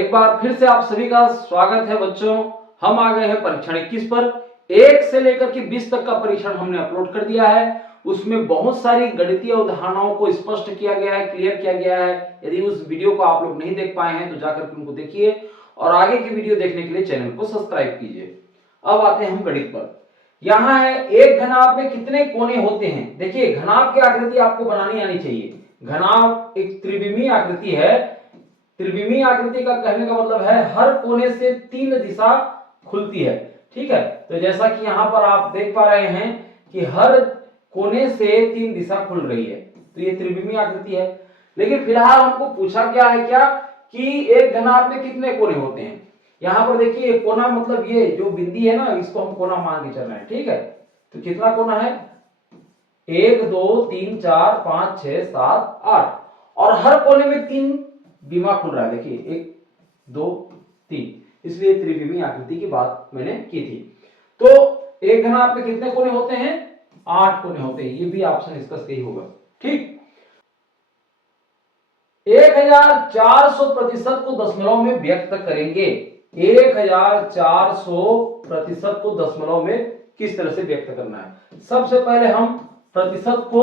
एक बार फिर से आप सभी का स्वागत है बच्चों। हम आ गए हैं परीक्षण 21 पर। 1 से लेकर के 20 तक का परीक्षण हमने अपलोड कर दिया है। उसमें बहुत सारी गणितीय अवधारणाओं को स्पष्ट किया गया है, क्लियर किया गया है। यदि उस वीडियो को आप लोग नहीं देख पाए हैं तो जाकर के उनको देखिए और आगे की वीडियो देखने के लिए चैनल को सब्सक्राइब कीजिए। अब आते हैं हम गणित पर। यहाँ है एक घनाभ में कितने कोने होते हैं। देखिए घनाभ की आकृति आपको बनानी आनी चाहिए। घनाभ एक त्रिविमीय आकृति है। त्रिविमीय आकृति का कहने का मतलब है हर कोने से 3 दिशा खुलती है। ठीक है, तो जैसा कि यहाँ पर आप देख पा रहे हैं कि हर कोने से 3 दिशा खुल रही है, तो ये त्रिविमीय आकृति है। लेकिन फिलहाल हमको पूछा गया है क्या कि एक घनाभ में कितने कोने होते हैं। यहाँ पर देखिए कोना मतलब ये जो बिंदी है ना, इसको हम कोना मान के चल रहे हैं। ठीक है, तो कितना कोना है 1 2 3 4 5 6 7 8 और हर कोने में 3 बीमा खुल रहा है। देखिए 1 2 3, इसलिए त्रिविमीय आकृति की बात मैंने की थी। तो एक घनाभ में कितने कोने होते हैं 8 कोने होते हैं। ये भी ऑप्शन इसका सही होगा। ठीक, 1400% को दशमलव में व्यक्त करेंगे। 1400% को दशमलव में किस तरह से व्यक्त करना है। सबसे पहले हम प्रतिशत को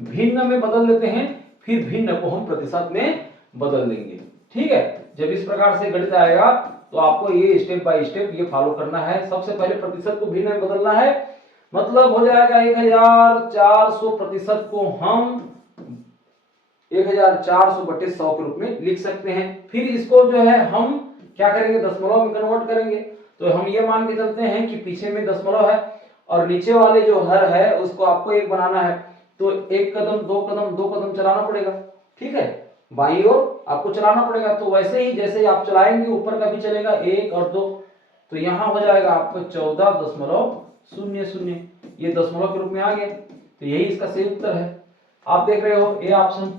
भिन्न में बदल देते हैं, फिर भिन्न को हम प्रतिशत में बदल देंगे। ठीक है, जब इस प्रकार से गणित आएगा तो आपको ये स्टेप बाय स्टेप ये फॉलो करना है। सबसे पहले प्रतिशत को भिन्न में बदलना है, मतलब हो जाएगा 1400% को हम 1400/100 के रूप में लिख सकते हैं। फिर इसको जो है हम क्या करेंगे दशमलव में कन्वर्ट करेंगे। तो हम ये मान के चलते हैं कि पीछे में दशमलव है और नीचे वाले जो हर है उसको आपको 1 बनाना है, तो 1 कदम 2 कदम 2 कदम चलाना पड़ेगा। ठीक है, बाईं ओर आपको चलाना पड़ेगा। तो वैसे ही जैसे आप चलाएंगे ऊपर का भी चलेगा 1 और 2, तो यहाँ हो जाएगा आपको 14.00। ये दशमलव के रूप में आ गया, तो यही इसका सही उत्तर है। आप देख रहे हो ये ऑप्शन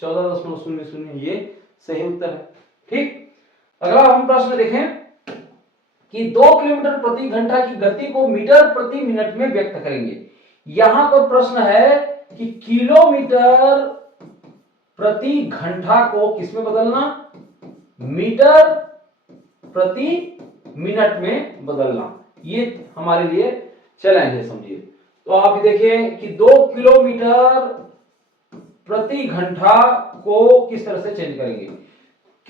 14.00 ये सही उत्तर है। ठीक, अगला हम प्रश्न देखें कि 2 किलोमीटर प्रति घंटा की गति को मीटर प्रति मिनट में व्यक्त करेंगे। यहां पर प्रश्न है कि किलोमीटर प्रति घंटा को किसमें बदलना, मीटर प्रति मिनट में बदलना। ये हमारे लिए चैलेंज है, समझिए। तो आप देखिए कि 2 किलोमीटर प्रति घंटा को किस तरह से चेंज करेंगे।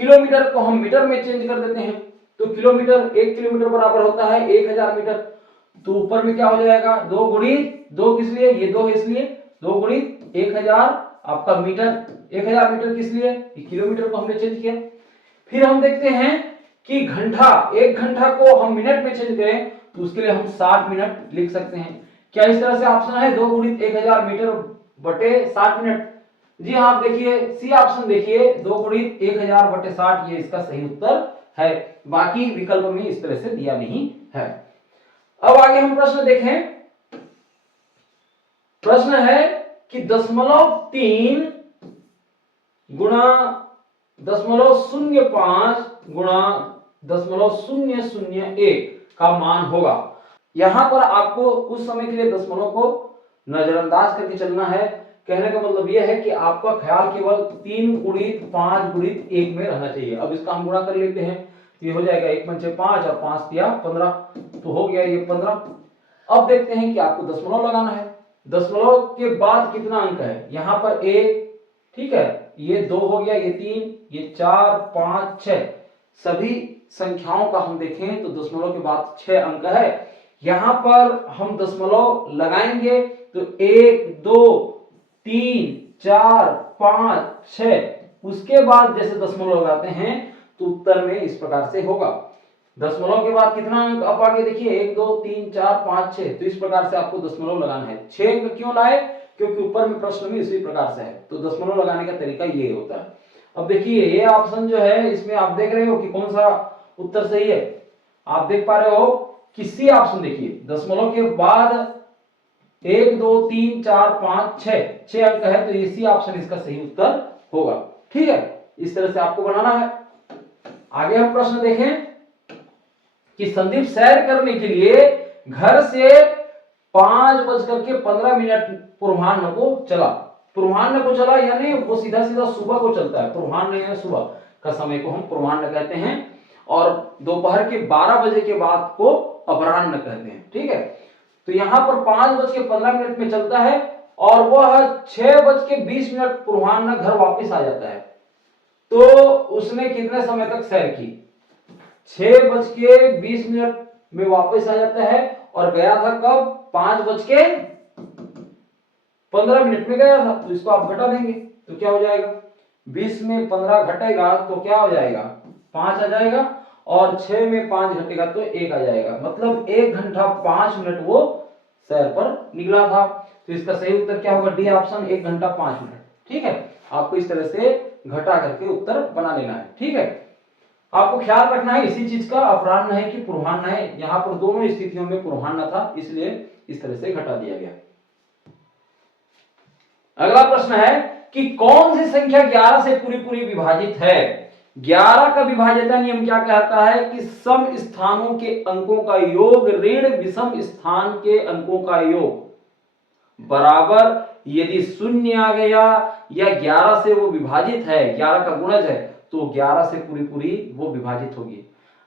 किलोमीटर को हम मीटर में चेंज कर देते हैं, तो किलोमीटर 1 किलोमीटर बराबर होता है 1000 मीटर। तो ऊपर में क्या हो जाएगा 2 गुणित 2, किस लिए ये 2 है इसलिए 2 गुणित 1000 आपका मीटर। 1000 मीटर किस लिए, किलोमीटर को हमने चेंज किया। फिर हम देखते हैं कि घंटा, 1 घंटा को हम मिनट में चेंज करें तो उसके लिए हम 60 मिनट लिख सकते हैं। क्या इस तरह से ऑप्शन है 2 गुणित 1000 मीटर बटे 60 मिनट। जी हाँ, आप देखिए सी ऑप्शन देखिए 2 गुणित 1000 बटे 60, ये इसका सही उत्तर है। बाकी विकल्प में इस तरह से दिया नहीं है। अब आगे हम प्रश्न देखें। प्रश्न है कि 0.3 गुणा 0.05 गुणा 0.001 का मान होगा। यहां पर आपको कुछ समय के लिए दशमलव को नजरअंदाज करके चलना है। कहने का मतलब यह है कि आपका ख्याल केवल 3 गुणित 5 गुणित 1 में रहना चाहिए। अब इसका हम गुणा कर लेते हैं, ये हो जाएगा 1 पंचे 5 और 5 तिया 15, तो हो गया ये 15। अब देखते हैं कि आपको दशमलव लगाना है। दशमलव के बाद कितना अंक है, यहाँ पर 1, ठीक है, ये 2 हो गया, ये 3, ये 4 5 6, सभी संख्याओं का हम देखें तो दशमलव के बाद 6 अंक है। यहाँ पर हम दशमलव लगाएंगे तो 1 2 3 4 5 6, उसके बाद जैसे दशमलव लगाते हैं तो उत्तर में इस प्रकार से होगा। दशमलव के बाद कितना अंक अब आगे देखिए 1 2 3 4 5 6, तो इस प्रकार से आपको दशमलव लगाना है। 6 अंक क्यों लाए, क्योंकि ऊपर में प्रश्न में इसी प्रकार से है, तो दशमलव लगाने का तरीका ये होता है। अब देखिए ये ऑप्शन जो है इसमें आप देख रहे हो कि कौन सा उत्तर सही है। आप देख पा रहे हो कि सी ऑप्शन देखिए दशमलव के बाद 1 2 3 4 5 6 अंक है, तो ये सी ऑप्शन इसका सही उत्तर होगा। ठीक है, इस तरह से आपको बनाना है। आगे हम प्रश्न देखें कि संदीप सैर करने के लिए घर से 5:15 पूर्वाह्न को चला। पूर्वाह्न को चला यानी वो सीधा सीधा सुबह को चलता है, पूर्वाह्न नहीं है सुबह। का समय को हम पूर्वाह्न कहते हैं और दोपहर के 12 बजे के बाद को अपराह्न कहते हैं। ठीक है, तो यहाँ पर 5:15 में चलता है और वह 6:20 पूर्वाह्न घर वापस आ जाता है। तो उसने कितने समय तक सैर की? 6:20 में वापस आ जाता है और गया था कब? 5:15 में गया था। तो इसको आप घटा देंगे तो क्या हो जाएगा? 20 में 15 घटेगा तो क्या हो जाएगा? 5 आ जाएगा और 6 में 5 घटेगा तो 1 आ जाएगा। मतलब 1 घंटा 5 मिनट वो सैर पर निकला था। तो इसका सही उत्तर क्या होगा? डी ऑप्शन, 1 घंटा 5 मिनट। ठीक है, आपको इस तरह से घटा करके उत्तर बना लेना है। ठीक है, आपको ख्याल रखना है इसी चीज का, अपराह्न है कि पूर्वाह्न है। यहाँ पर दोनों स्थितियों में पूर्वाह्न था, इसलिए इस तरह से घटा दिया गया। अगला प्रश्न है कि कौन सी संख्या 11 से पूरी पूरी विभाजित है? 11 का विभाज्यता नियम क्या कहता है कि सम स्थानों के अंकों का योग ऋण विषम स्थान के अंकों का योग बराबर यदि 0 आ गया या 11 से वो विभाजित है, 11 का गुणज है, तो 11 से पूरी पूरी वो विभाजित होगी।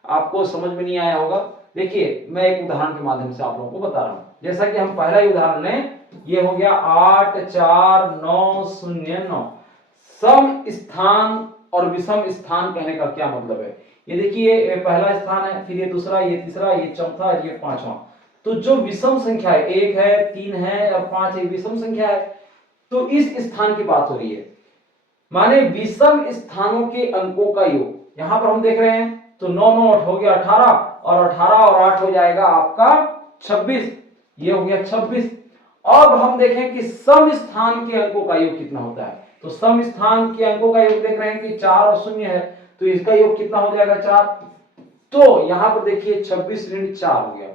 आपको समझ में नहीं आया होगा? देखिए, मैं एक उदाहरण के माध्यम से आप लोगों को बता रहा हूं। जैसा कि हम पहला ही उदाहरण लें, ये हो गया 8 4 9 0 9। सम स्थान और विषम स्थान कहने का क्या मतलब है? ये देखिए, ये पहला स्थान है, फिर ये दूसरा, ये तीसरा, ये चौथा, ये पांचवा। तो जो विषम संख्या है, 1 है, 3 है और 5 है, विषम संख्या है। तो इस स्थान की बात हो रही है, माने विषम स्थानों के अंकों का योग। यहां पर हम देख रहे हैं तो 9 9 8 हो गया 18 और 18 और 8 हो जाएगा आपका 26। ये हो गया 26। अब हम देखें कि सम स्थान के अंकों का योग कितना होता है। तो सम स्थान के अंकों का योग देख रहे हैं कि 4 और 0 है, तो इसका योग कितना हो जाएगा? 4। तो यहां पर देखिए 26 ऋण 4 हो गया।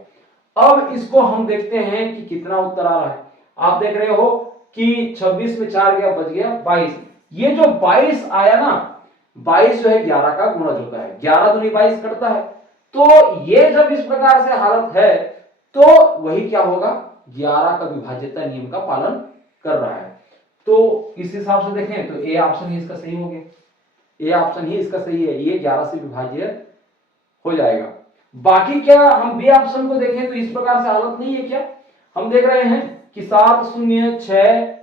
अब इसको हम देखते हैं कि कितना उत्तर आ रहा है। आप देख रहे हो कि 26 में 4 गया, बच गया 22। ये जो 22 आया ना, 22 जो है 11 का गुणज होता है। 11 दूनी 22 करता है। तो ये जब इस प्रकार से हालत है तो वही क्या होगा? 11 का विभाज्यता नियम का पालन कर रहा है। तो इस हिसाब से देखें तो ए ऑप्शन ही इसका सही हो गया। ए ऑप्शन ही इसका सही है, ये 11 से विभाज्य हो जाएगा। बाकी क्या हम बी ऑप्शन को देखें तो इस प्रकार से हालत नहीं है क्या? हम देख रहे हैं कि 7 0 6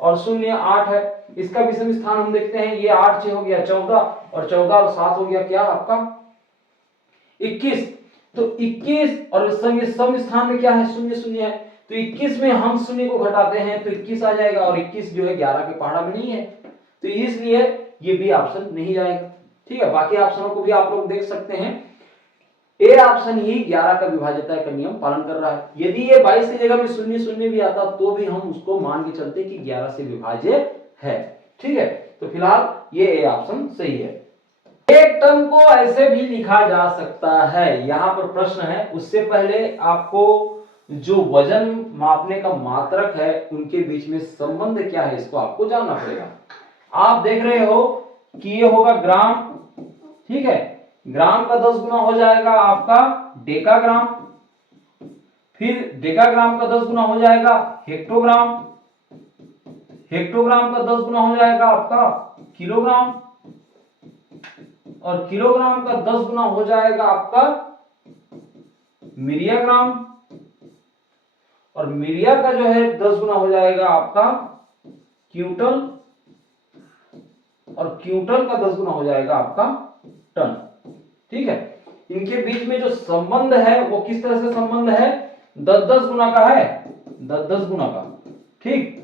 और 0 8 है। इसका विषम स्थान हम देखते हैं, ये 8 6 हो गया 14 और 14 और 7 हो गया क्या आपका? 21। तो 21 और सम स्थान में क्या है? 0 0 है। तो 21 में हम 0 को घटाते हैं तो 21 आ जाएगा और 21 जो है 11 के पहाड़ा में नहीं है, तो इसलिए ये बी ऑप्शन नहीं जाएगा। ठीक है, बाकी ऑप्शनों को भी आप लोग देख सकते हैं। ए ऑप्शन ही 11 का विभाज्यता का नियम पालन कर रहा है। यदि ये 22 की जगह में 0 0 भी आता तो भी हम उसको मान के चलते कि 11 से विभाज्य है। ठीक है, तो फिलहाल ये ए ऑप्शन सही है। 1 टन को ऐसे भी लिखा जा सकता है, यहां पर प्रश्न है। उससे पहले आपको जो वजन मापने का मात्रक है उनके बीच में संबंध क्या है इसको आपको जानना पड़ेगा। आप देख रहे हो कि ये होगा ग्राम, ठीक है, ग्राम का 10 गुना हो जाएगा आपका डेकाग्राम, फिर डेकाग्राम का 10 गुना हो जाएगा हेक्टोग्राम, हेक्टोग्राम का 10 गुना हो जाएगा आपका किलोग्राम, और किलोग्राम का 10 गुना हो जाएगा आपका मिलियाग्राम, और मिलिया का जो है 10 गुना हो जाएगा आपका क्यूटल, और क्यूटल का 10 गुना हो जाएगा आपका टन। ठीक है, इनके बीच में जो संबंध है वो किस तरह से संबंध है? 10-10 गुना का है, 10-10 गुना का। ठीक,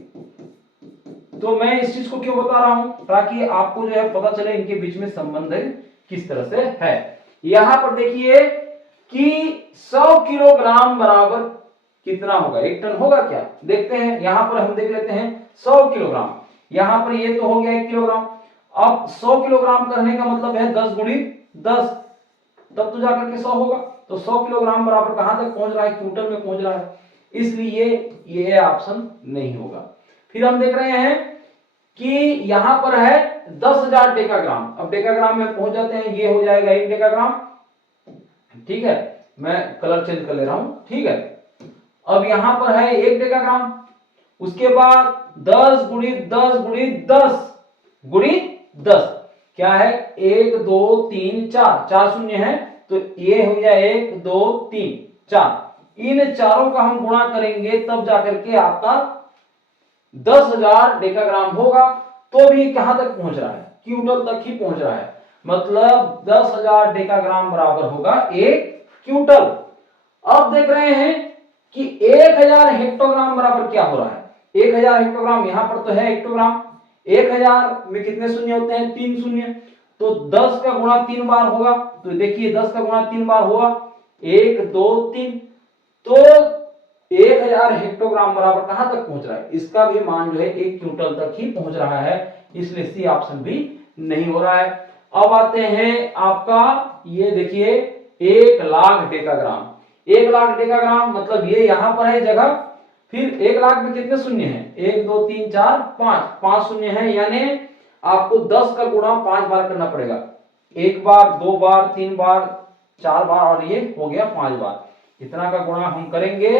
तो मैं इस चीज को क्यों बता रहा हूं? ताकि आपको जो है पता चले इनके बीच में संबंध किस तरह से है। यहां पर देखिए कि 100 किलोग्राम बराबर कितना होगा? 1 टन होगा क्या? देखते हैं, यहां पर हम देख लेते हैं 100 किलोग्राम। यहां पर ये तो हो गया 1 किलोग्राम। अब 100 किलोग्राम करने का मतलब है 10 गुणित 10, तब तो जाकर के 100 होगा। तो 100 किलोग्राम बराबर कहां तक पहुंच रहा है? क्विंटल में पहुंच रहा है, इसलिए ये ऑप्शन नहीं होगा। फिर हम देख रहे हैं कि यहां पर है 10,000 डेकाग्राम। अब डेकाग्राम में पहुंच जाते हैं, ये हो जाएगा 1 डेकाग्राम। ठीक है, मैं कलर चेंज कर ले रहा हूं। ठीक है, अब यहां पर है 1 डेकाग्राम, उसके बाद 10 गुणित 10 गुणित 10 गुणित 10, क्या है 1 2 3 4, 4 शून्य है तो ये हो गया 1 2 3 4। इन चारों का हम गुणा करेंगे तब जाकर के आपका 10,000 डेकाग्राम होगा। तो भी कहां तक पहुंच रहा है, क्विंटल तक ही पहुंच रहा है। मतलब 10,000 डेकाग्राम बराबर होगा 1 क्विंटल। अब देख रहे हैं कि 1000 हेक्टोग्राम बराबर क्या हो रहा है। 1000 हेक्टोग्राम यहां पर तो है हेक्टोग्राम, 1000 में कितने शून्य होते हैं 3 शून्य, तो 10 का गुणा 3 बार होगा। तो देखिए 10 का गुणा 3 बार होगा 1 2 3, तो 1000 हेक्टोग्राम बराबर कहां तक पहुंच रहा है, इसका भी मान जो है 1 क्विंटल तक ही पहुंच रहा है, इसलिए सी ऑप्शन भी नहीं हो रहा है। अब आते हैं आपका ये देखिए 1 लाख डेकाग्राम। 1 लाख डेकाग्राम मतलब ये यहां पर है जगह, फिर 1 लाख में कितने शून्य हैं 1 2 3 4 5, 5 शून्य है, यानी आपको 10 का गुणा 5 बार करना पड़ेगा। 1 बार 2 बार 3 बार 4 बार और ये हो गया 5 बार। इतना का गुणा हम करेंगे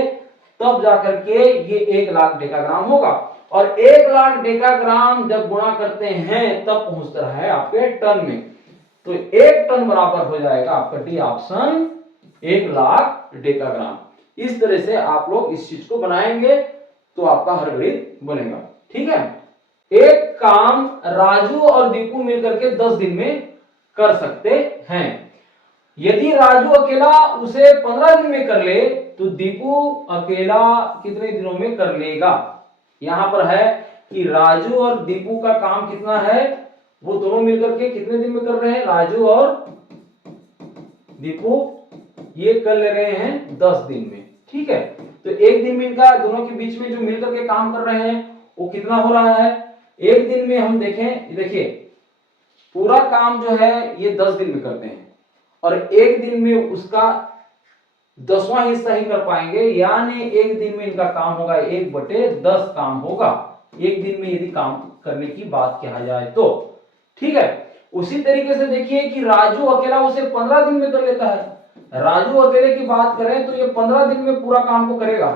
तब जाकर के ये 1 लाख डेकाग्राम होगा। और 1 लाख डेकाग्राम जब गुणा करते हैं तब पहुंचता है आपके टन में, तो 1 टन बराबर हो जाएगा आपका डी ऑप्शन 1 लाख डेकाग्राम। इस तरह से आप लोग इस चीज को बनाएंगे तो आपका हर गणित बनेगा। ठीक है, एक काम राजू और दीपू मिलकर के 10 दिन में कर सकते हैं। यदि राजू अकेला उसे 15 दिन में कर ले तो दीपू अकेला कितने दिनों में कर लेगा। यहां पर है कि राजू और दीपू का काम कितना है, वो दोनों मिलकर के कितने दिन में कर रहे हैं, राजू और दीपू ये कर ले रहे हैं 10 दिन में। ठीक है, तो एक दिन में इनका दोनों के बीच में जो मिलकर के काम कर रहे हैं वो कितना हो रहा है, एक दिन में हम देखें, देखिए पूरा काम जो है ये 10 दिन में करते हैं और एक दिन में उसका 10वां हिस्सा ही कर पाएंगे, यानी एक दिन में इनका काम होगा 1/10 काम होगा एक दिन में यदि काम करने की बात कहा जाए तो। ठीक है, उसी तरीके से देखिए कि राजू अकेला उसे 15 दिन में कर लेता है। राजू अकेले की बात करें तो ये 15 दिन में पूरा काम को करेगा,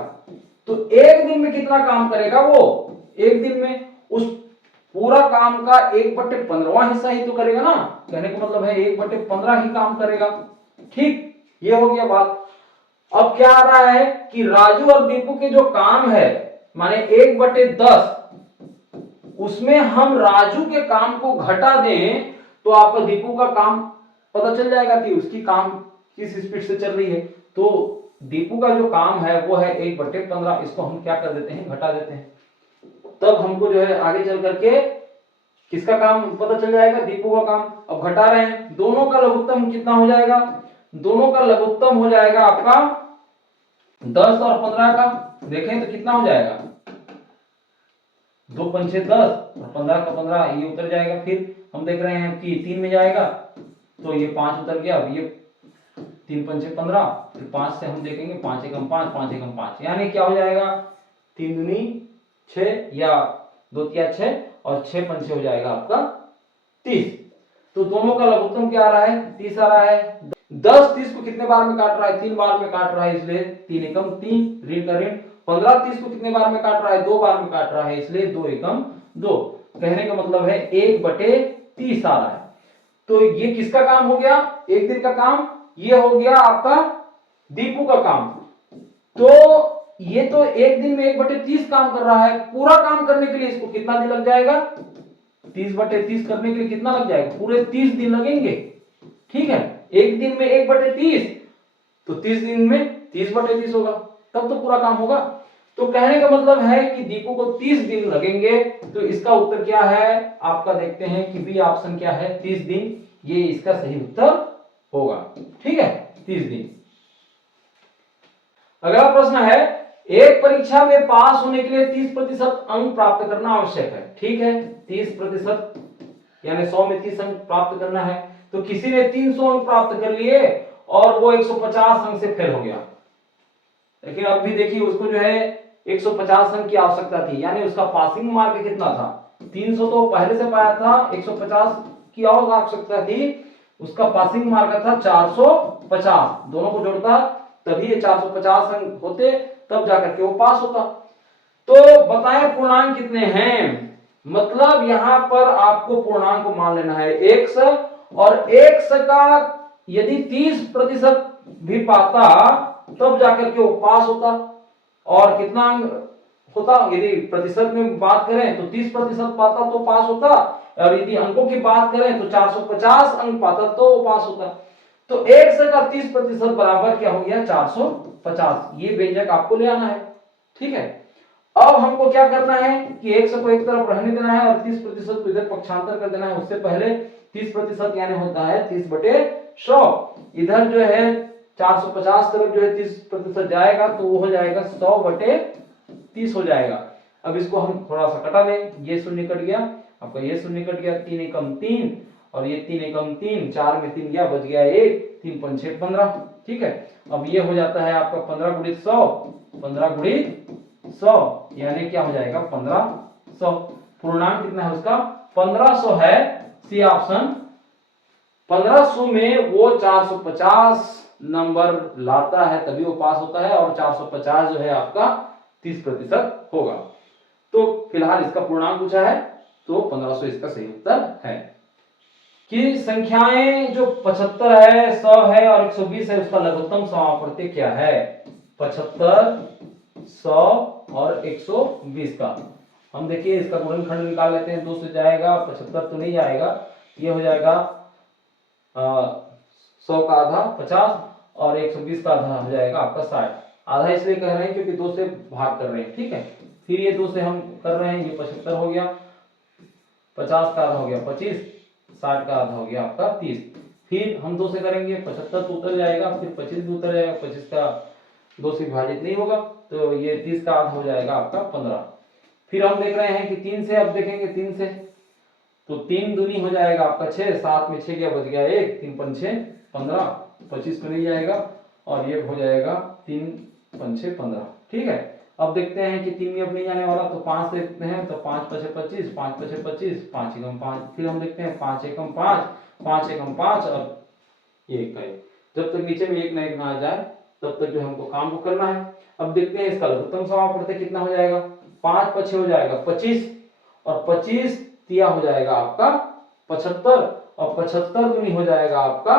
तो एक दिन में कितना काम करेगा वो, एक दिन में उस पूरा काम का 1/15वां हिस्सा ही तो करेगा ना, कहने का मतलब है 1/15 ही काम करेगा। ठीक, ये हो गया बात। अब क्या आ रहा है कि राजू और दीपू के जो काम है माने 1/10, उसमें हम राजू के काम को घटा दें तो आपका दीपू का काम पता चल जाएगा कि उसकी काम किस स्पीड से चल रही है। तो दीपू का जो काम है वो है 1/15, इसको हम क्या कर देते हैं, घटा देते हैं, तब हमको जो है आगे चल करके किसका काम पता चल जाएगा, दीपू का काम। अब घटा रहे हैं, दोनों का लघुत्तम कितना हो जाएगा, दोनों का लघुत्तम हो जाएगा आपका 10 और 15 का, देखें तो कितना हो जाएगा 2 पंचे 10 और 15 का 15, ये उतर जाएगा। फिर हम देख रहे हैं कि 3 में जाएगा तो ये 5 उतर गया, अब ये 3 पंचे 15, फिर 5 से हम देखेंगे 5 एकम 5, 5 एकम 5, यानी क्या हो जाएगा 3 दूनी 6 या 2 तिया 6 और 6 पंचे हो जाएगा आपका 30। तो दोनों का लघुत्तम क्या आ रहा है, 30 आ रहा है। 10 30 को कितने बार में काट रहा है, 3 बार में काट रहा है, इसलिए 3 एकम 3, ऋण का ऋण। 15 30 को कितने बार में काट रहा है, 2 बार में काट रहा है, इसलिए 2 एकम 2। कहने का मतलब है 1/30 आ रहा है। तो ये किसका काम हो गया, एक दिन का काम, ये हो गया आपका दीपू का काम। तो ये तो एक दिन में 1/30 काम कर रहा है, पूरा काम करने के लिए इसको कितना दिन लग जाएगा, 30/30 करने के लिए कितना लग जाएगा, पूरे 30 दिन लगेंगे। ठीक है, एक दिन में 1/30 तो 30 दिन में 30/30 होगा, तब तो पूरा काम होगा। तो कहने का मतलब है कि दीपू को 30 दिन लगेंगे। तो इसका उत्तर क्या है आपका, देखते हैं कि बी ऑप्शन क्या है, 30 दिन, ये इसका सही उत्तर होगा। ठीक है, 30 दिन। अगला प्रश्न है, एक परीक्षा में पास होने के लिए 30% अंक प्राप्त करना आवश्यक है। ठीक है, 30% यानी 100 में 30 अंक प्राप्त करना है। तो किसी ने 300 अंक प्राप्त कर लिए और वो 150 अंक से फेल हो गया, लेकिन अब भी देखिए उसको जो है 150 अंक की आवश्यकता थी, यानी उसका पासिंग मार्क कितना था, 300 तो पहले से पाया था, 150 की और आवश्यकता थी, उसका पासिंग मार्क था 450, दोनों को जोड़ता तभी ये 450 अंक होते, तब जाकर के वो पास होता। तो बताएं पूर्णांक कितने हैं, मतलब यहां पर आपको पूर्णांक को मान लेना है x, और x का यदि 30% भी पाता तब जाकर के वो पास होता। और कितना अंक होता, यदि प्रतिशत में बात करें तो 30% पाता तो पास होता, और यदि अंकों की बात करें तो 450 अंक पाता तो वो पास होता। तो x का 30% बराबर क्या हो गया 450। ये व्यंजक आपको ले आना है। ठीक है, अब हमको क्या करना है कि x को एक तरफ रहने देना है और 30% को इधर पक्षांतर कर देना है। उससे पहले 30% यानी होता है 30/100। इधर जो है 450 तरफ जो है 30% जाएगा तो वो हो जाएगा 100/30 हो जाएगा। अब इसको हम थोड़ा सा कटा लें, ये शून्य कट गया, आपका ये शून्य कट गया, 3 एकम 3 और ये 3 एकम 3, 4 में 3 गया, बच गया 1, 3 पंचे 15। ठीक है, अब ये हो जाता है आपका 15 गुणित 100, 15 गुणित 100 यानी क्या हो जाएगा 1500। पूर्णांक कितना है उसका 1500 है, सी ऑप्शन। 1500 में वो 450 नंबर लाता है तभी वो पास होता है, और 450 जो है आपका 30% होगा। तो फिलहाल इसका पूर्णांक पूछा है तो 1500 इसका सही उत्तर है। कि संख्याएं जो 75 है, 100 है और 120 है उसका लघुत्तम समापवर्ती क्या है। 75, 100 और 120 का हम देखिए इसका गुणनखंड निकाल लेते हैं। 2 से जाएगा, 75 तो नहीं जाएगा, ये हो जाएगा 100 का आधा 50 और 120 का आधा हो जाएगा आपका 60। आधा इसलिए कह रहे हैं क्योंकि 2 से भाग कर रहे हैं। ठीक है, फिर ये 2 से हम कर रहे हैं, ये 75 हो गया, 50 का आधा हो गया 25, 60 का आधा हो गया आपका 30। फिर हम 2 से करेंगे, 75 तो उतर जाएगा, फिर 25 भी उतर जाएगा, 25 का 2 से विभाजित नहीं होगा तो ये 30 का आधा हो जाएगा आपका 15। फिर हम देख रहे हैं कि 3 से, अब देखेंगे 3 से तो 3 दूनी हो जाएगा आपका 6, 7 में 6 गया, बच गया 1, 3 पंचे 15, 25 में नहीं जाएगा और ये हो जाएगा 3 पंचे 15। ठीक है, अब देखते हैं कि 3 में अब नहीं जाने वाला तो 5 देखते हैं, तो 5 पचे 25, 5 पचे 25, 5 एकम 5। फिर हम देखते हैं 5 एकम 5, 5 एकम 5 और ये 1 का 1। जब तक नीचे में 1 ना 1 ना आ जाए तब तक जो हमको काम को करना है। अब देखते हैं इसका लघुत्तम समापवर्ती कितना हो जाएगा। 5 पचे हो जाएगा 25 और 25 तिया हो जाएगा आपका 75 और 75 दूनी हो जाएगा आपका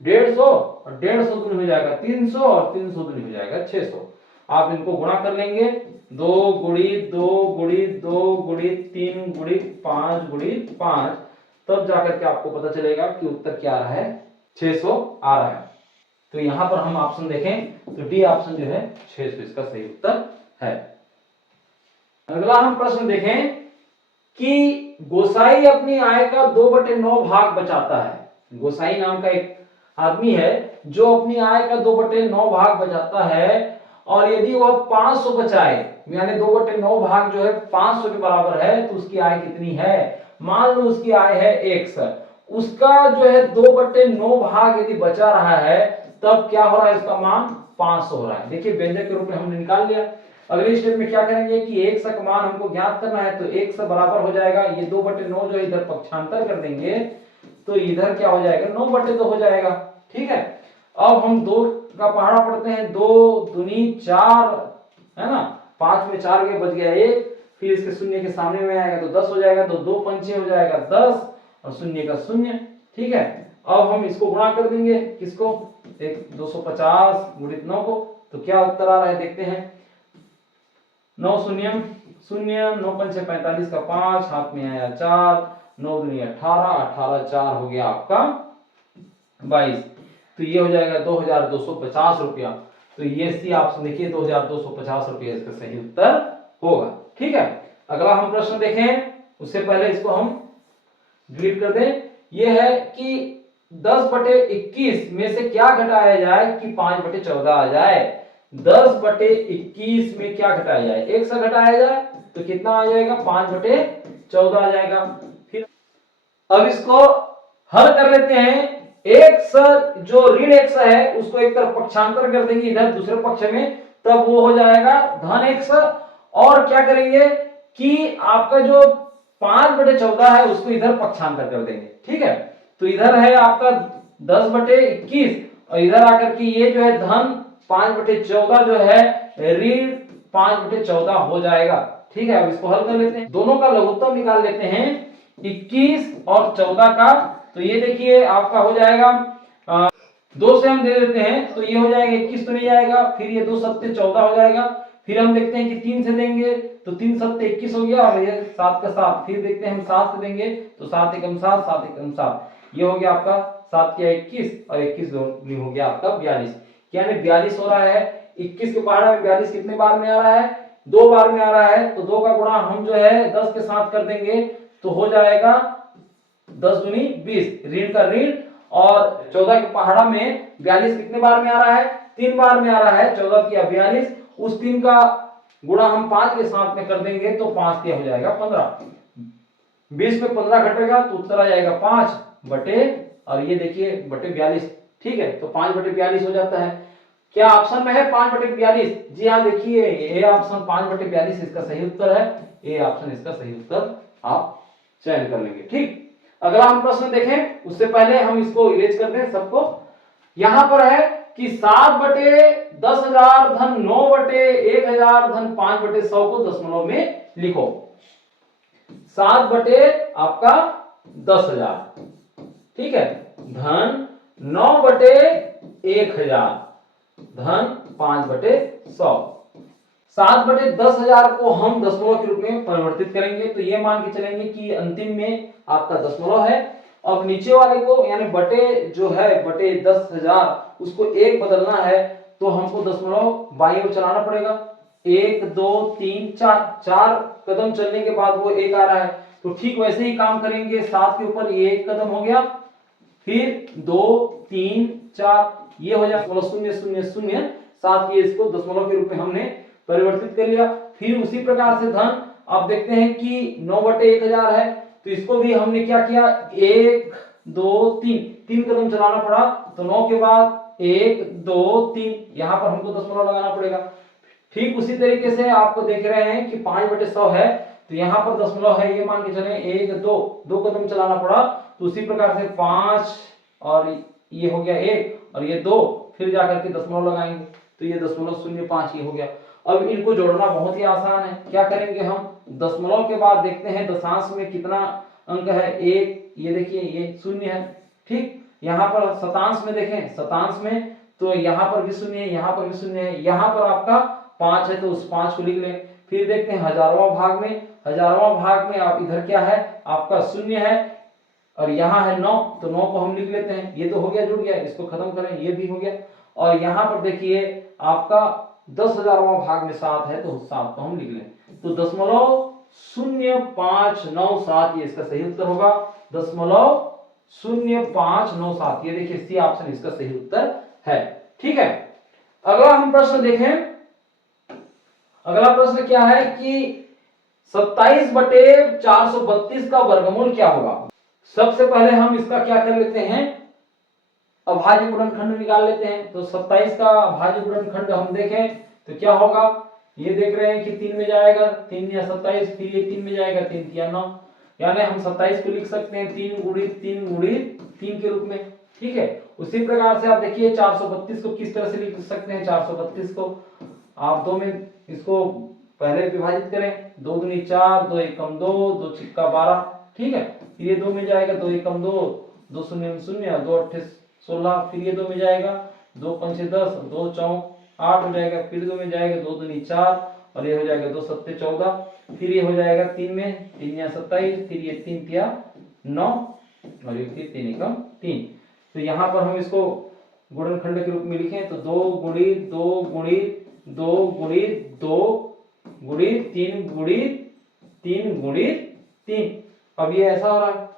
150 और 150 दूनी हो जाएगा 300 और 300 दूनी हो जाएगा 600। आप इनको गुणा कर लेंगे, 2 गुणित 2 गुणित 2 गुणित 3 गुणित 5 गुणित 5, तब जाकर के आपको पता चलेगा कि उत्तर क्या आ रहा है 600 आ रहा है। तो यहां पर हम ऑप्शन देखें तो डी ऑप्शन जो है 600 इसका सही उत्तर है। अगला हम प्रश्न देखें कि गोसाई अपनी आय का 2/9 भाग बचाता है। गोसाई नाम का एक आदमी है जो अपनी आय का 2/9 भाग बचाता है, और यदि वह 500 बचाए यानी 2/9 भाग जो है 500 के बराबर है तो उसकी आय कितनी है। मान लो उसकी आय है x, उसका जो है 2/9 भाग यदि बचा रहा है तब क्या हो रहा है, इसका मान 500 हो रहा है। देखिए व्यंजक के रूप में हमने निकाल लिया। अगले स्टेप में क्या करेंगे कि x का मान हमको ज्ञात करना है, तो x बराबर हो जाएगा ये 2/9 जो इधर पक्षांतर कर देंगे तो इधर क्या हो जाएगा 9/2 हो जाएगा। ठीक है, अब हम 2 का पहाड़ा पढ़ते हैं, 2 दूनी 4 है ना, 5 में 4 गए, बच गया 1, फिर इसके शून्य के सामने में आएगा तो 10 हो जाएगा, तो 2 पंचे हो जाएगा 10 और शून्य का शून्य। ठीक है, अब हम इसको गुणा कर देंगे, किसको 250 गुणित 9 को, तो क्या उत्तर आ रहा है देखते हैं। 9 शून्य शून्य, 9 पंचे 45 का 5, हाथ में आया 4, 9 दूनी 18, 18 4 हो गया आपका 22, तो ये हो जाएगा 2250 रुपया। तो ये सी ऑप्शन देखिए 2250 रुपया इसका सही उत्तर होगा। ठीक है, अगला हम प्रश्न देखें, उससे पहले इसको हम डिलीट कर दें। ये है कि 10/21 में से क्या घटाया जाए कि 5/14 आ जाए। 10/21 में क्या घटाया जाए, 1 से घटाया जाए तो कितना आ जाएगा 5/14 आ जाएगा। फिर अब इसको हल कर लेते हैं। x जो ऋण x है उसको एक तरफ पक्षांतर कर देंगे इधर दूसरे पक्ष में, तब वो हो जाएगा धन x। और क्या करेंगे कि आपका जो 5/14 है उसको इधर पक्षांतर कर देंगे। ठीक है, तो इधर है आपका 10/21 और इधर आकर के ये जो है धन 5/14 जो है ऋण 5/14 हो जाएगा। ठीक है, अब इसको हल कर लेते हैं, दोनों का लघुत्तम निकाल लेते हैं 21 और 14 का। तो ये देखिए आपका हो जाएगा 2 से हम दे देते हैं तो ये हो जाएगा 21 तो नहीं जाएगा, फिर ये 2 सत्ते 14 हो जाएगा, फिर हम देखते हैं कि 3 से देंगे तो 3 सत्ते 21 हो गया, और ये 7 का 7, फिर देखते हैं हम 7 से देंगे तो 7 एकम 7, 7 एकम 7, ये हो गया आपका 7 क्या 21 और 21 हो गया आपका 42, यानी 42 हो रहा है। 21 के पहाड़ा में 42 कितने बार में आ रहा है, 2 बार में आ रहा है, तो 2 का गुणा हम जो है 10 के साथ कर देंगे तो हो जाएगा 10 दूनी 20, ऋण का ऋण, और 14 के पहाड़ा में 42 कितने बार में आ रहा है, 3 बार में आ रहा है, 14 किया 42, उस 3 का गुणा हम 5 के साथ में कर देंगे तो 5 क्या हो जाएगा 15, 20 में 15 घटेगा तो उत्तर आ जाएगा 5 बटे, और ये देखिए बटे 42, ठीक है, तो 5 बटे 42 हो जाता है। क्या ऑप्शन में है 5 बटे 42? जी हाँ, देखिए ए ऑप्शन 5 बटे 42 इसका सही उत्तर है, ए ऑप्शन इसका सही उत्तर आप चयन कर लेंगे। ठीक, अगला हम प्रश्न देखें, उससे पहले हम इसको इरेज कर दें सबको। यहां पर है कि 7 बटे 10,000 धन 9 बटे 1,000 धन 5 बटे 100 को दशमलव में लिखो। 7 बटे आपका 10,000, ठीक है, धन 9 बटे 1,000 धन 5 बटे 100। 7 बटे 10,000 को हम दशमलव के रूप में परिवर्तित करेंगे तो ये मान के चलेंगे कि अंतिम में आपका दशमलव है। अब नीचे वाले को यानी बटे जो है बटे 10,000 उसको 1 बदलना है तो हमको दशमलव बाईं ओर चलाना पड़ेगा। 1 2 3 4, 4 कदम चलने के बाद वो 1 आ रहा है, तो ठीक वैसे ही काम करेंगे। 7 के ऊपर ये 1 कदम हो गया, फिर 2 3 4, ये हो जाएगा 0 0 0 7, ये इसको दशमलव के रूप में हमने परिवर्तित कर लिया। फिर उसी प्रकार से धन, आप देखते हैं कि 9 बटे 1,000 है तो इसको भी हमने क्या किया, 1 2 3, 3 कदम चलाना पड़ा, तो 9 के बाद 1 2 3, यहां पर हमको दशमलव लगाना पड़ेगा। ठीक उसी तरीके से आपको देख रहे हैं कि 5 बटे 100 है तो यहाँ पर दशमलव है, ये मान के चले 1 2 कदम चलाना पड़ा, तो उसी प्रकार से 5 और ये हो गया 1 और ये 2, फिर जाकर के दशमलव लगाएंगे तो ये 0.05 ये हो गया। अब इनको जोड़ना बहुत ही आसान है, क्या करेंगे हम, दशमलव के बाद देखते हैं दशांश में कितना अंक है, 1, ये देखिए ये 0 है, ठीक। यहाँ पर शतांश में देखें, शतांश में तो यहाँ पर भी 0 है, यहाँ पर भी 0 है, यहाँ पर आपका 5 है तो उस 5 को लिख लें। फिर देखते हैं हजारवां भाग में, हजारवां भाग में आप इधर क्या है आपका 0 है और यहाँ है 9, तो 9 को हम लिख लेते हैं, ये तो हो गया जुड़ गया, इसको खत्म करें, ये भी हो गया। और यहाँ पर देखिए आपका 10,000वां भाग में 7 है तो 7 को हम लिख लें, तो 0.0597 ये इसका सही उत्तर होगा, 0.0597, ये देखिए सी ऑप्शन इसका सही उत्तर है। ठीक है, अगला हम प्रश्न देखें। अगला प्रश्न क्या है कि 27 बटे 432 का वर्गमूल क्या होगा। सबसे पहले हम इसका क्या कर लेते हैं, अभाज्य गुणनखंड निकाल लेते हैं। तो 27 का अभाज्य गुणनखंड हम देखें तो क्या होगा, ये देख रहे हैं कि 3 में जाएगा, 3 या 27, फिर ये 3 में जाएगा, 3 या 9, यानी हम 27 को लिख सकते हैं 3 गुणित 3 गुणित 3 के रूप में। ठीक है, उसी प्रकार से आप देखिए 432 को किस तरह से लिख सकते हैं, 432 को आप 2 में इसको पहले विभाजित करें, 2 दूनी 4, 2 एकम 2, 2 छिक्का 12, ठीक है, फिर ये 2 में जाएगा, 2 एकम 2, 2 शून्य 0, 2 अट्ठे 16, फिर ये 2 में जाएगा, 2 पंचे 10, 2 चौक 8 हो जाएगा, फिर 2 में जाएगा, 2 दूनी 4 और ये हो जाएगा 2 सत्ते 14, फिर ये हो जाएगा 3 में, 3 या 27, फिर ये 3 तिया 9 और ये फिर 3 एकम 3। तो यहाँ पर हम इसको गुणनखंड के रूप में लिखें तो 2 गुणित 2 गुणित 2 गुणित 2 गुणित 3 गुणित 3 गुणित 3। अब ये ऐसा हो रहा है,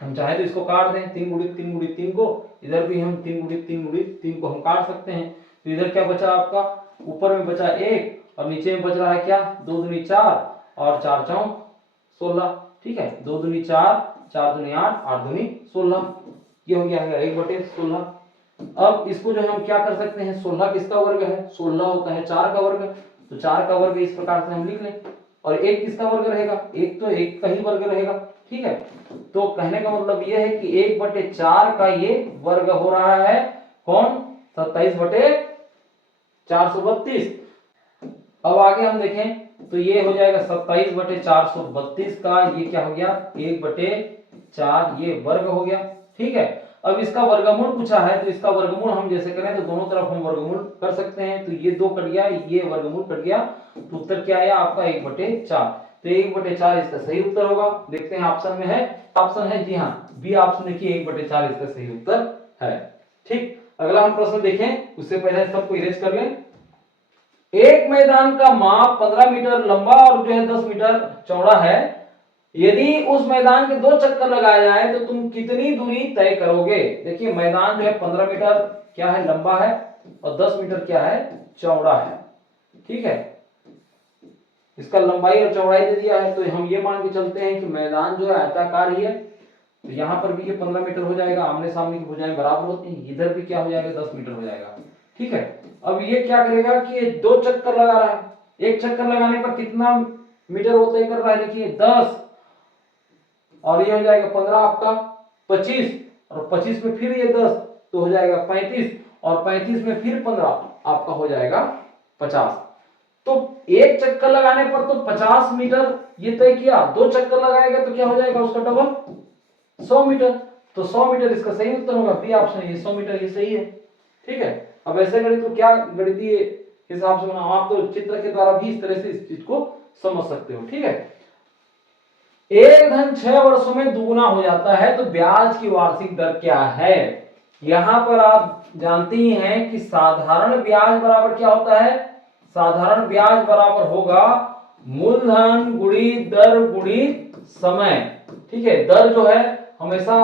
हम चाहे तो इसको काट दें, 3 गुणित 3 गुणित 3 को, इधर भी हम 3 गुणित 3 गुणित 3 को हम काट सकते हैं। तो इधर क्या बचा आपका, ऊपर में बचा 1 और नीचे में बच रहा है क्या, 2 दूनी 4 और 4 चौक 16, ठीक है, 2 दूनी 4, 4 दूनी 8, 8 दूनी 16, ये हो गया है 1/16। अब इसको जो है हम क्या कर सकते हैं, 16 किसका वर्ग है, 16 होता है 4 का वर्ग, तो 4 का वर्ग इस प्रकार से हम लिख लें, और 1 किसका वर्ग रहेगा, 1 तो 1 का ही वर्ग रहेगा। ठीक है, तो कहने का मतलब यह है कि 1/4 का ये वर्ग हो रहा है, कौन, 27/432। अब आगे हम देखें तो ये हो जाएगा 27/432 का, ये क्या हो गया 1/4, ये वर्ग हो गया। ठीक है, अब इसका वर्गमूल पूछा है, तो इसका वर्गमूल हम जैसे करें तो दोनों तरफ हम वर्गमूल कर सकते हैं। तो ये 2 कट गया, ये वर्गमूल कट गया, तो उत्तर क्या आया आपका 1/4। तो 1/4 इसका सही उत्तर होगा। देखते हैं ऑप्शन में है, ऑप्शन है जी हाँ, बी ऑप्शन देखिए 1/4 इसका सही उत्तर है। ठीक, अगला हम प्रश्न देखें, उससे पहले सबको इरेज कर लें। एक मैदान का माप 15 मीटर लंबा और जो है 10 मीटर चौड़ा है। यदि उस मैदान के 2 चक्कर लगाए जाए तो तुम कितनी दूरी तय करोगे। देखिए मैदान जो है 15 मीटर क्या है लंबा है और 10 मीटर क्या है चौड़ा है। ठीक है, इसका लंबाई और चौड़ाई दे दिया है, तो हम ये मान के चलते हैं कि मैदान जो है आयताकार ही है। तो यहाँ पर भी ये 15 मीटर हो जाएगा, आमने सामने की भुजाएं बराबर होती हैं, इधर भी क्या हो जाएगा 10 मीटर हो जाएगा। ठीक है, अब ये क्या करेगा कि ये 2 चक्कर लगा रहा है, एक चक्कर लगाने पर कितना मीटर वो तय कर रहा है, देखिए 10, और ये हो जाएगा 15 आपका 25, और 25 में फिर ये 10 तो हो जाएगा 35, और 35 में फिर 15 आपका हो जाएगा 50। तो एक चक्कर लगाने पर तो 50 मीटर ये तय किया, 2 चक्कर लगाएगा तो क्या हो जाएगा उसका डबल 100 मीटर। तो 100 मीटर इसका सही उत्तर होगा, बी ऑप्शन ये 100 मीटर ये सही है। ठीक है, अब ऐसे गणित तो क्या गणितीय हिसाब से बनाओ, आप तो चित्र के द्वारा भी इस तरह से इस चीज को समझ सकते हो। ठीक है, एक धन 6 वर्षों में दुगुना हो जाता है तो ब्याज की वार्षिक दर क्या है। यहां पर आप जानते ही हैं कि साधारण ब्याज बराबर क्या होता है, साधारण ब्याज बराबर होगा मूलधन गुणित दर गुणित समय। ठीक है, दर जो है हमेशा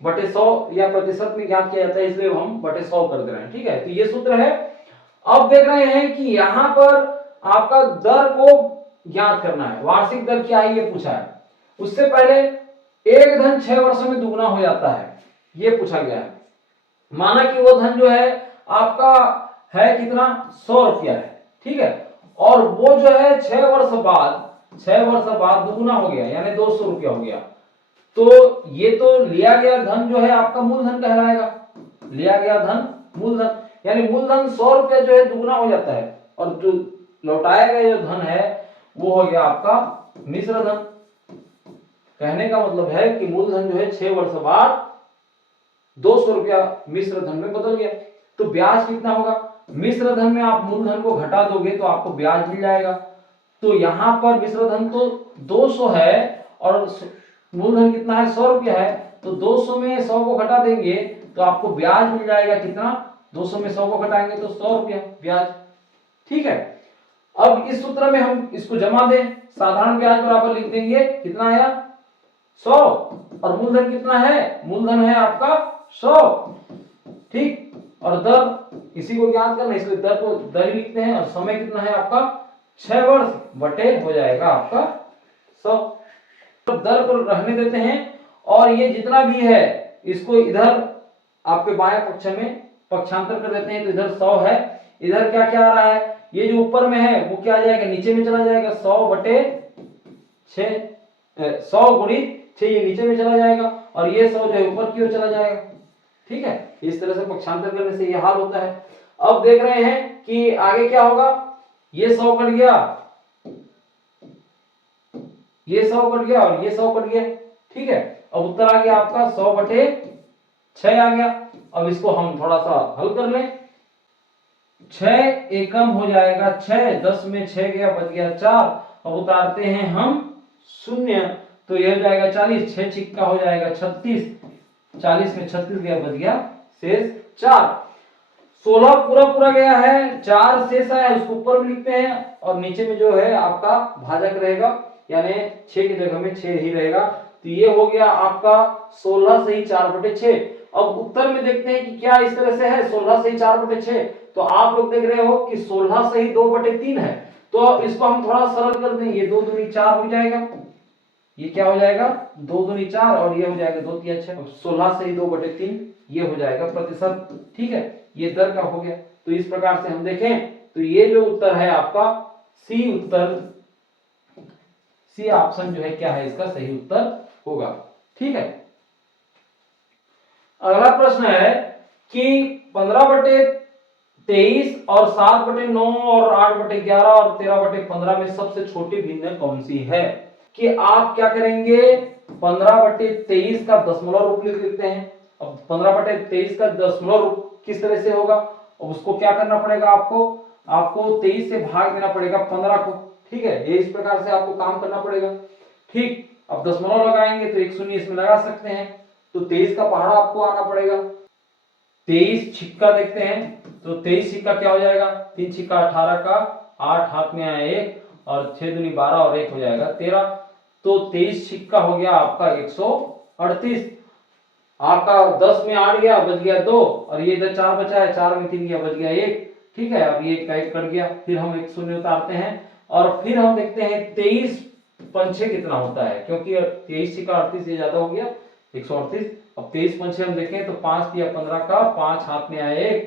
बटे 100 या प्रतिशत में ज्ञात किया जाता है, इसलिए हम बटे 100 कर दे रहे हैं। ठीक है, तो ये सूत्र है। अब देख रहे हैं कि यहां पर आपका दर को ज्ञात करना है, वार्षिक दर क्या है ये पूछा है। उससे पहले एक धन 6 वर्षों में दुगुना हो जाता है ये पूछा गया है। माना कि वो धन जो है आपका है कितना 100 रुपया है। ठीक है, और वो जो है 6 वर्ष बाद दुगुना हो गया, यानी 200 रुपया हो गया। तो ये तो लिया गया धन जो है आपका मूलधन कहलाएगा, लिया गया धन मूलधन, यानी मूलधन 100 रुपया जो है दुगुना हो जाता है, और जो लौटाया गया जो धन है वो हो गया आपका मिश्र धन। कहने का मतलब है कि मूलधन जो है 6 वर्ष बाद 200 रुपया मिश्र धन में बदल गया। तो ब्याज कितना होगा, मिश्र धन में आप मूलधन को घटा दोगे तो आपको ब्याज मिल जाएगा। तो यहां पर मिश्र धन तो 200 है और मूलधन कितना है 100 रुपया है, तो 200 में 100 को घटा देंगे तो आपको ब्याज मिल जाएगा कितना, 200 में 100 को घटाएंगे तो 100 रुपया ब्याज। ठीक है, अब इस सूत्र में हम इसको जमा दें, साधारण ब्याज बराबर लिख देंगे, कितना आया 100, और मूलधन कितना है, मूलधन है आपका 100। ठीक, और दर इसी को ज्ञात करना, इसलिए दर को दर लिखते हैं, और समय कितना है आपका 6 वर्ष बटे हो जाएगा आपका 100। तो दर को रहने देते हैं, और ये जितना भी है इसको इधर आपके बाएं पक्ष में पक्षांतर कर देते हैं, तो इधर 100 है, इधर क्या क्या आ रहा है, ये जो ऊपर में है वो क्या आ जाएगा नीचे में चला जाएगा, 100 बटे 6, 100 गुणित 6 ये नीचे में चला जाएगा, और ये 100 जो है ऊपर की ओर चला जाएगा। ठीक है, इस तरह से पक्षांतर करने से ये हाल होता है। अब देख रहे हैं कि आगे क्या होगा, ये 100 कट गया, ये 100 कट गया, और ये 100 कट गया। ठीक है, अब उत्तर आ गया आपका 100 बटे 6 आ गया। अब इसको हम थोड़ा सा हल कर लें, 6 एकम हो जाएगा 6, 10 में 6 गया बच गया 4, अब उतारते हैं हम 0, तो यह हो जाएगा 40, 6 छिक्का हो जाएगा 36, 40 में 36 गया बच गया शेष 4। 16 पूरा पूरा गया है, 4 शेष आया उसको ऊपर में लिखते हैं, और नीचे में जो है आपका भाजक रहेगा, यानी 6 की जगह में 6 ही रहेगा। तो ये हो गया आपका 16 से ही 4 बटे 6। अब उत्तर में देखते हैं कि क्या इस तरह से है, 16 से ही 4 बटे 6, तो आप लोग देख रहे हो कि 16 से ही 2 बटे 3 है, तो इसको हम थोड़ा सरल कर दें, ये 2 दूनी 4 हो जाएगा, ये क्या हो जाएगा 2 दूनी 4, और ये हो जाएगा 2 तिया 6, 16 से ही 2 बटे 3 ये हो जाएगा प्रतिशत। ठीक है, ये दर का हो गया। तो इस प्रकार से हम देखें तो ये जो उत्तर है आपका सी उत्तर, सी ऑप्शन जो है क्या है इसका सही उत्तर होगा। ठीक है, अगला प्रश्न है कि 15 बटे 23 और 7/9 और 8/11 और 13/15 में सबसे छोटी भिन्न कौन सी है? कि आप क्या करेंगे, 15/23 का दशमलव रूप लिख लेते हैं। अब 15/23 का दशमलव रूप किस तरह से होगा, और उसको क्या करना पड़ेगा, आपको 23 से भाग देना पड़ेगा 15 को। ठीक है, ये इस प्रकार से आपको काम करना पड़ेगा। ठीक, अब दशमलव लगाएंगे तो एक शून्य इसमें लगा सकते हैं, तो 23 का पहाड़ा आपको आना पड़ेगा। 23 छिक्का देखते हैं, तो 23 छिक्का क्या हो जाएगा, 3 छिक्का 18 का, 8 हाथ में आया 1 और 6 दूनी 12 और 1 हो जाएगा 13। तो 23 छिक्का हो गया आपका 138। आपका 10 में 8 गया, बच गया 2, और ये इधर 4 बचा है, 4 में 3 गया, बच गया 1। ठीक है, अब ये एक कट गया, फिर हम एक शून्य उतारते हैं और फिर हम देखते हैं 23 पंचे कितना होता है, क्योंकि 23 छिक्का 38 ये ज्यादा हो गया 138। अब 23 पंचे हम देखें तो 5 दिया 15 का, 5 हाथ में आया 1,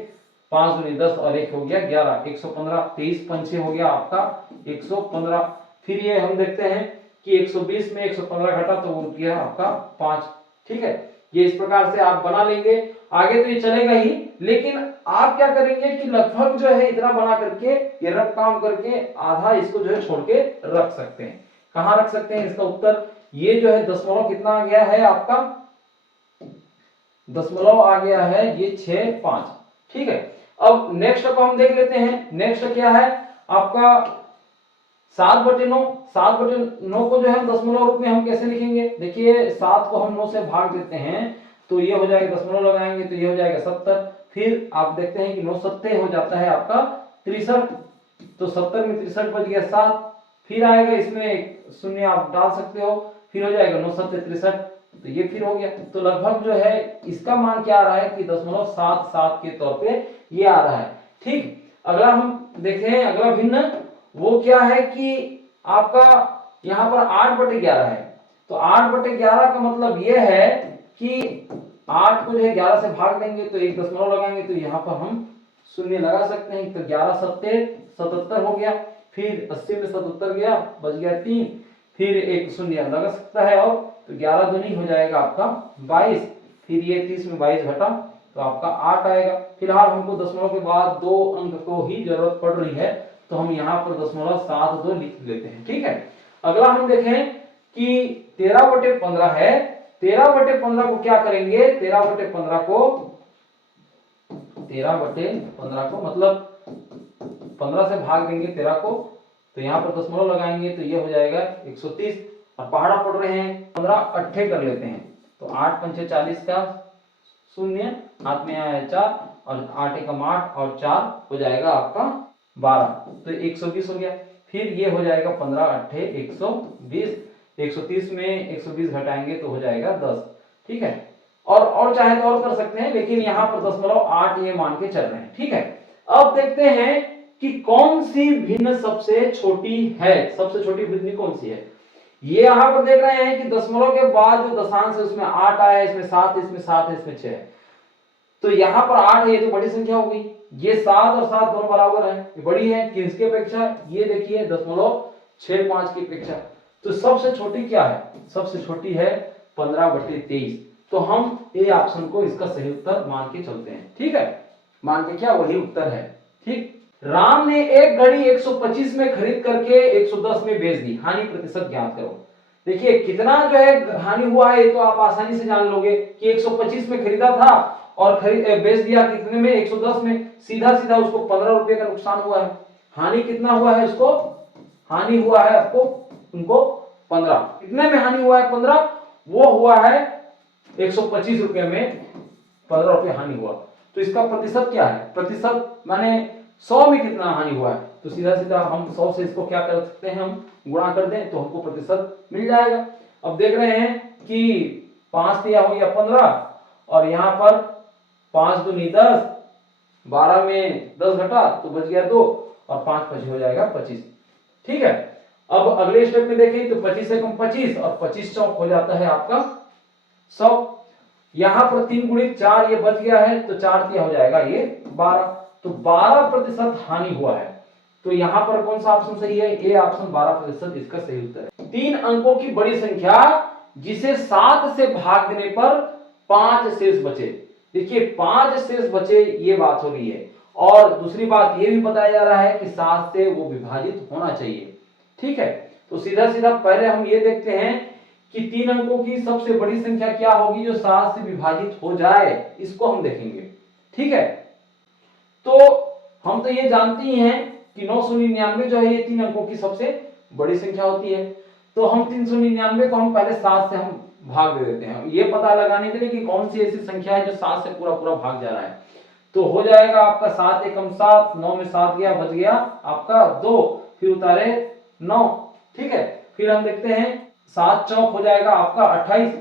5 दूनी 10 और 1 हो गया 11, 115। 23 पंचे हो गया आपका 115। फिर ये हम देखते हैं कि 120 में 115 घटा तो वो गया आपका 5। ठीक है, ये इस प्रकार से आप बना लेंगे। आगे तो ये चलेगा ही, लेकिन आप क्या करेंगे कि लगभग जो है इतना बना करके ये रफ काम करके आधा इसको जो है छोड़ के रख सकते हैं। कहां रख सकते हैं, इसका उत्तर ये जो है दशमलव कितना आ गया है आपका, दशमलव आ गया है ये 6.5। ठीक है, अब नेक्स्ट को हम देख लेते हैं। नेक्स्ट क्या है आपका 7/9। 7/9 को जो है दशमलव रूप में हम कैसे लिखेंगे, देखिए 7 को हम 9 से भाग देते हैं तो ये हो जाएगा, दशमलव लगाएंगे तो ये हो जाएगा 70। फिर आप देखते हैं कि 9 सत्ते हो जाता है आपका 63, तो 70 में 63 बच गया 7। फिर आएगा इसमें शून्य आप डाल सकते हो, फिर हो जाएगा 9 सत्ते 63, तो ये फिर हो गया। तो लगभग जो है इसका मान क्या आ रहा है कि 0.77 के तौर पे ये आ रहा है। ठीक, अगला हम देखें, अगला भिन्न वो क्या है कि आपका यहाँ पर 8/11 है। तो 8/11 का मतलब ये है कि 8 को जो है 11 से भाग देंगे तो एक दशमलव लगाएंगे तो यहाँ पर हम शून्य लगा सकते हैं, तो 11 सत्ते 77 हो गया। फिर 80 में 77 गया, बच गया 3, फिर एक शून्य लगा सकता है, और तो 11 दूनी हो जाएगा आपका 22। फिर ये 30 में 22 घटा तो आपका 8 आएगा। फिलहाल हमको दशमलव के बाद 2 अंक को ही जरूरत पड़ रही है, तो हम यहाँ पर 0.72 लिख लेते हैं। ठीक है, अगला हम देखें कि 13/15 है। 13/15 को क्या करेंगे, 13/15 को मतलब 15 से भाग देंगे 13 को, तो यहाँ पर दशमलव लगाएंगे तो ये हो जाएगा 130, और पहाड़ा पड़ रहे हैं 15 अट्ठे कर लेते हैं, तो 8 पंचे 40 का शून्य, हाथ में आया है 4 और 8 एकम 8 और 4 हो जाएगा आपका 12, तो 120 हो गया। फिर ये हो जाएगा 15 अट्ठे 120, 130 में 120 घटाएंगे तो हो जाएगा 10। ठीक है, और चाहे तो और कर सकते हैं, लेकिन यहाँ पर 0.8 ये मान के चल रहे हैं। ठीक है, अब देखते हैं कि कौन सी भिन्न सबसे छोटी है, सबसे छोटी भिन्न कौन सी है। ये यहाँ पर देख रहे हैं कि दशमलव के बाद जो दशांश है उसमें 8 आया है, इसमें 7, इसमें 7 है, इसमें 6 है, तो यहाँ पर 8 है, ये तो बड़ी संख्या हो गई। ये 7 और 7 दोनों बराबर है, ये बड़ी है किसकी अपेक्षा, ये देखिए 0.65 की अपेक्षा। तो सबसे छोटी क्या है, सबसे छोटी है 15/23। तो हम ए ऑप्शन को इसका सही उत्तर मान के चलते हैं। ठीक है, मान के क्या वही उत्तर है। ठीक, राम ने एक घड़ी 125 में खरीद करके 110 में बेच दी, हानि प्रतिशत ज्ञात करो। देखिए कितना जो है हानि हुआ है, ये तो आप आसानी से जान लोगे कि 125 में खरीदा था और बेच दिया कितने में, 110 में, सीधा सीधा उसको 15 रुपए का नुकसान हुआ है। हानि कितना हुआ है उसको, हानि हुआ है आपको उनको 15। कितने में हानि हुआ है 15, वो हुआ है 125 रुपए में 15 रुपए हानि हुआ। तो इसका प्रतिशत क्या है, प्रतिशत माने 100 में कितना हानि हुआ है, तो सीधा सीधा हम 100 से इसको क्या कर सकते हैं, हम गुणा कर दें तो हमको प्रतिशत मिल जाएगा। अब देख रहे हैं कि 5 दिया हो गया 15, और यहाँ पर 5 दूनी 10, 12 में 10 घटा तो बच गया 2, और 5 5 हो जाएगा 25। ठीक है, अब अगले स्टेप में देखें तो 25 से कम 25 और 25 चौक हो जाता है आपका 100। यहाँ पर 3 गुणित 4 ये बच गया है, तो 4 तिया हो जाएगा ये 12, तो 12% हानि हुआ है। तो यहाँ पर कौन सा ऑप्शन सही है, ए ऑप्शन 12% इसका सही उत्तर है। 3 अंकों की बड़ी संख्या जिसे 7 से भाग देने पर 5 शेष बचे। देखिए 5 शेष बचे ये बात हो रही है, और दूसरी बात ये भी बताया जा रहा है कि 7 से वो विभाजित होना चाहिए। ठीक है, तो सीधा सीधा पहले हम ये देखते हैं कि 3 अंकों की सबसे बड़ी संख्या क्या होगी जो 7 से विभाजित हो जाए, इसको हम देखेंगे। ठीक है, तो हम तो ये जानते ही हैं कि 999 जो है ये 3 अंकों की सबसे बड़ी संख्या होती है। तो हम 399 को हम पहले 7 से हम भाग दे देते हैं, ये पता लगाने के लिए कि कौन सी ऐसी संख्या है जो 7 से पूरा पूरा भाग जा रहा है। तो हो जाएगा आपका 7 एकम 7, 9 में 7 गया, बच गया आपका 2, फिर उतारे 9। ठीक है, फिर हम देखते हैं 7 चौक हो जाएगा आपका 28,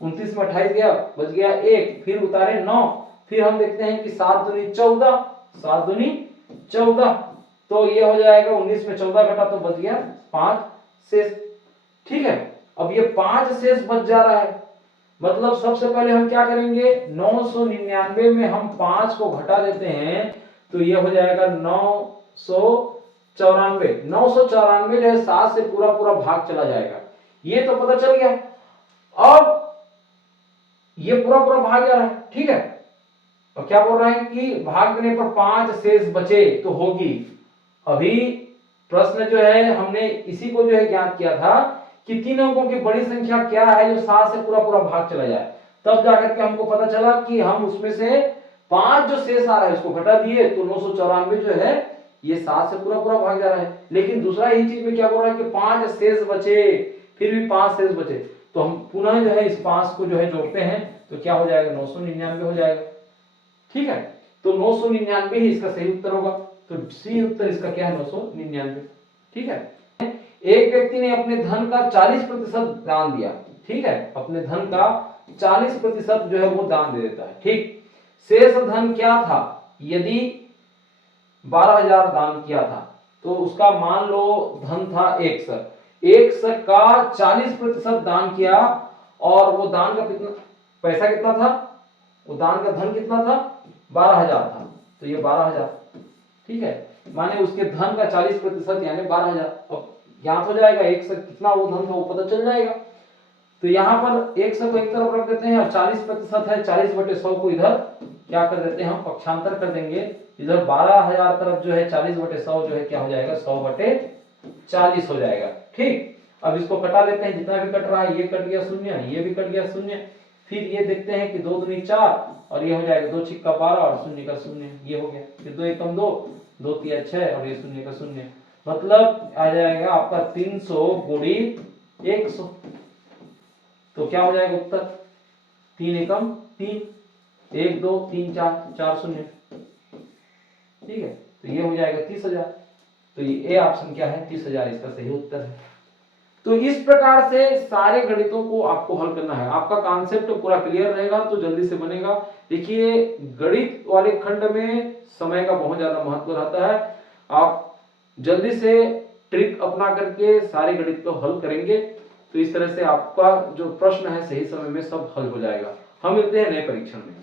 29 में 28 गया, बच गया 1, फिर उतारे 9। फिर हम देखते हैं कि 7 दूनी 14, 7 दूनी 14, तो ये हो जाएगा 19 में 14 घटा तो बच गया 5 शेष। ठीक है, अब ये 5 शेष बच जा रहा है, मतलब सबसे पहले हम क्या करेंगे, 999 में हम 5 को घटा देते हैं तो ये हो जाएगा 994। 994 जो है 7 से पूरा पूरा भाग चला जाएगा, ये तो पता चल गया। अब ये पूरा पूरा भाग जा रहा है। ठीक है, और क्या बोल रहा है कि भाग देने पर 5 शेष बचे तो होगी। अभी प्रश्न जो है हमने इसी को जो है ज्ञात किया था कि 3 अंकों की बड़ी संख्या क्या है जो 7 से पूरा पूरा भाग चला जाए, तब जाकर के हमको पता चला कि हम उसमें से 5 जो शेष आ रहा है उसको घटा दिए तो 994 जो है ये 7 से पूरा पूरा भाग जा रहा है। लेकिन दूसरा यही चीज में क्या बोल रहा है कि 5 शेष बचे, फिर भी 5 शेष बचे, तो हम पुनः जो है इस 5 को जो है जोड़ते हैं तो क्या हो जाएगा, 999 हो जाएगा। ठीक है, तो 999 ही इसका सही उत्तर होगा, तो सी उत्तर इसका क्या है, 999। ठीक है, एक व्यक्ति ने अपने धन का 40% दान दिया। ठीक है, अपने धन का 40% जो है वो दान दे देता है। ठीक, शेष धन क्या था, यदि 12,000 दान किया था तो उसका मान लो धन था 100 का 40% दान किया, और वो दान का कितना पैसा कितना था, वो दान का धन कितना था, 12,000 था, तो ये 12,000। ठीक है, माने उसके धन का 40% यानी 12,000। अब ज्ञात हो जाएगा 100 कितना वो धन था वो पता चल जाएगा। तो यहाँ पर 100 को एक तरफ रख देते हैं और 40% है, 40/100 को इधर क्या कर देते हैं, हम पक्षांतर कर देंगे। इधर 12,000 तरफ जो है 40/100 जो है क्या हो जाएगा, 100/40 हो जाएगा। ठीक, अब इसको कटा लेते हैं, जितना भी कट रहा है, ये कट गया शून्य, ये भी कट गया शून्य, फिर ये देखते हैं कि 2 दूनी 4 और ये हो जाएगा 2 छिक्का 12 और शून्य का शून्य, ये हो गया। फिर 2 एकम 2, 2 तिया 6 और ये शून्य का शून्य, मतलब आ जाएगा आपका 300 गुणित 100। तो क्या हो जाएगा उत्तर, 3 एकम 3, 1 2 3 4 4 शून्य। ठीक है, तो ये हो जाएगा 30,000। तो ये ए ऑप्शन क्या है, 30,000 इसका सही उत्तर है। तो इस प्रकार से सारे गणितों को आपको हल करना है, आपका कॉन्सेप्ट पूरा क्लियर रहेगा तो जल्दी से बनेगा। देखिए गणित वाले खंड में समय का बहुत ज्यादा महत्व रहता है, आप जल्दी से ट्रिक अपना करके सारे गणित को हल करेंगे तो इस तरह से आपका जो प्रश्न है सही समय में सब हल हो जाएगा। हम मिलते हैं नए परीक्षण में।